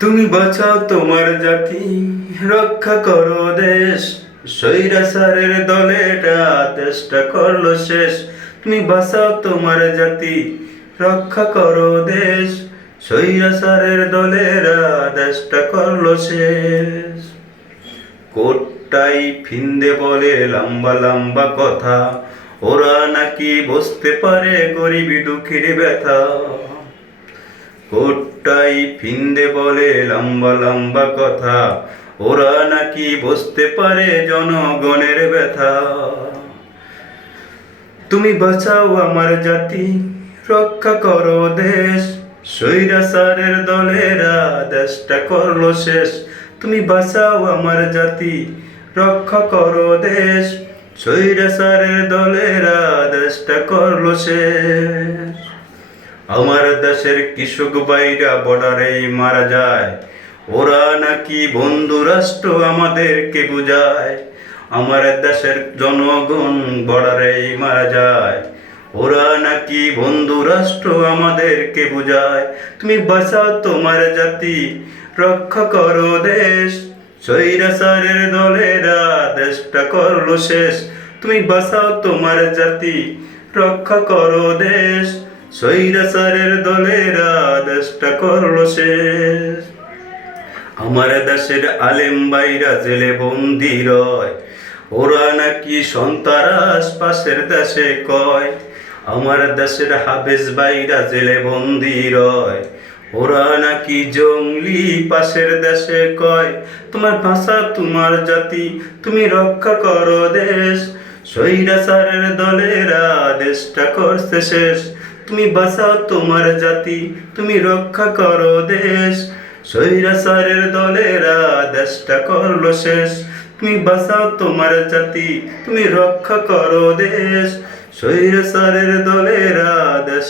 তুমি বাঁচাও তোমার জাতি, রক্ষা করো দেশ। স্বৈরাচারের দলেরা দেশটা করলো শেষ। তুমি বাঁচাও তোমার জাতি, রক্ষা করো দেশ। স্বৈরাচারের দলেরা দেশটা করলো শেষ। কোটটাই ফিন্দে বলে লম্বা লম্বা কথা, ওরা নাকি বুঝতে পারে গরিবি দুঃখের ব্যথা। কোটটাই ফিন্দে বলে লম্বা লম্বা কথা, ওরা নাকি বুঝতে পারে জনগণের ব্যথা। তুমি বাঁচাও আমার জাতি, রক্ষা করো দেশ। স্বৈরাচারের দলেরা দেশটা করলো শেষ। তুমি বাঁচাও আমার জাতি, রক্ষা করো দেশ। স্বৈরাচারের দলেরা দেশটা করলো শেষ। আমার দেশের কৃষক ভাইরা বর্ডারেই মারা যায়, ওরা নাকি বন্ধু রাষ্ট্র আমাদেরকে বুঝায়। আমার দেশের জনগণ বর্ডারেই মারা যায়, ওরা নাকি বন্ধু রাষ্ট্র আমাদেরকে বুঝায়। তুমি বাঁচাও তোমার জাতি, রক্ষা করো দেশ। স্বৈরাচারের দলেরা দেশটা করলো শেষ। তুমি বাঁচাও তোমার জাতি, রক্ষা করো দেশ। স্বৈরাচারের দলেরা দেশটা করলো শেষ। আমার দেশের আলেম ভাইরা জেলে বন্দি রয়, ওরা নাকি সন্ত্রাস পাশের দেশে কয়। আমার দেশের হাফেজ ভাইরা জেলে বন্দি রয়, ওরা নাকি জঙ্গলি পাশের দেশে কয়। তোমার ভাষা তোমার জাতি, তুমি রক্ষা করো দেশ। স্বৈরাচারের দলেরা দেশটা করছে শেষ। তুমি বাঁচাও তোমার জাতি, তুমি রক্ষা করো দেশ। স্বৈরাচারের দলেরা দেশটা করলো শেষ। তুমি বাঁচাও তোমার জাতি, তুমি রক্ষা করো দেশ। স্বৈরাচারের দলেরা দেশ